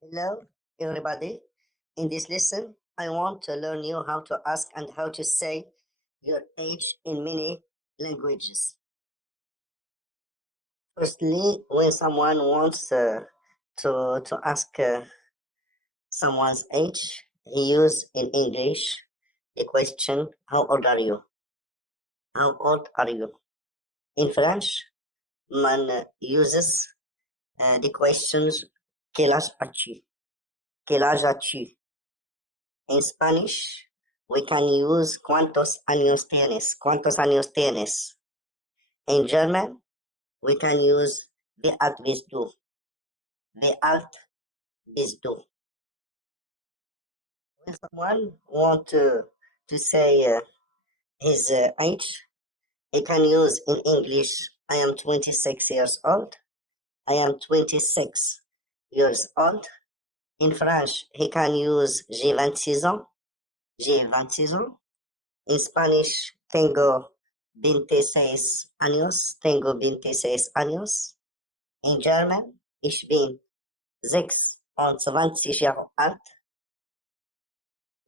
Hello, everybody. In this lesson, I want to learn you how to ask and how to say your age in many languages. Firstly, when someone wants to ask someone's age, he use in English the question, "How old are you?" How old are you? In French, man uses the questions, "Quel âge as-tu?" "Quel âge as-tu?" In Spanish, we can use ¿Cuántos años tienes? ¿Cuántos años tienes? In German, we can use Wie alt bist du? Wie alt bist du? When someone want to say his age, he can use in English, I am 26 years old. I am 26 years old. In French, he can use j'ai 26 ans. J'ai 26 ans. En Spanish, tengo 26 años. Tengo 26 años. In German, ich bin 26 Jahre alt.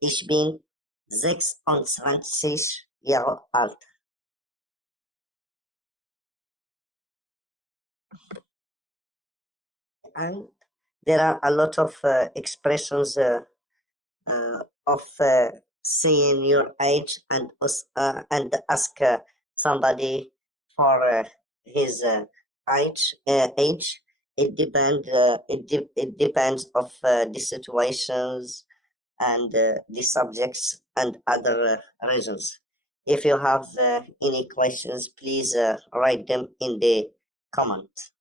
Ich bin 26 Jahre alt. And there are a lot of expressions of saying your age and ask somebody for his age. It depends of the situations and the subjects and other reasons. If you have any questions, please write them in the comment.